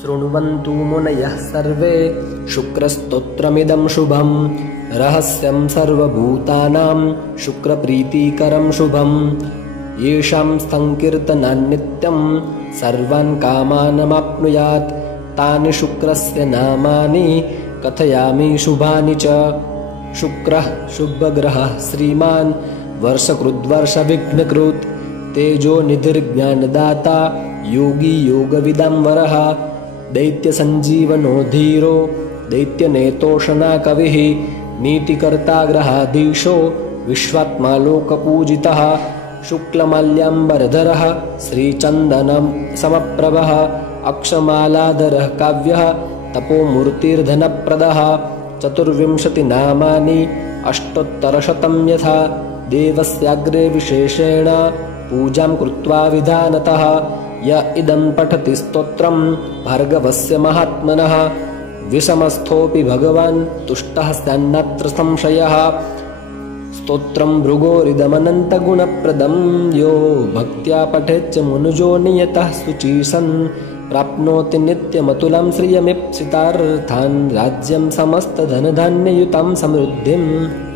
शृण्वन्तु मुनयः सर्वे शुक्रस्तोत्रमिदं शुभं रहस्यं सर्वभूतानां शुक्रप्रीतिकरं शुभं येषां संकीर्तनान्नित्यं सर्वान् कामानमाप्नुयात् तानि शुक्रस्य नामानि कथयामि शुभानि च। शुक्रः शुभग्रहः श्रीमान् वर्षकृद्वर्षविघ्नकृत् तेजोनिधिर्ज्ञानदाता योगी योगविदाम्बरः दैत्यसञ्जीवनो धीरो दैत्यनेतोषणा कविः नीतिकर्ता ग्रहाधीशो विश्वात्मा लोकपूजितः शुक्लमाल्याम्बरधरः श्रीचन्दनं समप्रभः अक्षमालाधरः काव्यः तपोमूर्तिर्धनप्रदः 24 नामानि अष्टोत्तरशतं यथा देवस्याग्रे विशेषेण पूजां कृत्वा विधानतः य इदं पठति स्तोत्रं भार्गवस्य महात्मनः विषमस्थोऽपि भगवान् तुष्टः स्यान्नात्र संशयः। स्तोत्रं भृगोरिदमनन्तगुणप्रदं यो भक्त्या पठेच्च मनुजो नियतः शुचिसन् प्राप्नोति नित्यमतुलं श्रियमीप्सितार्थान् राज्यं समस्तधनधान्ययुतां समृद्धिम्।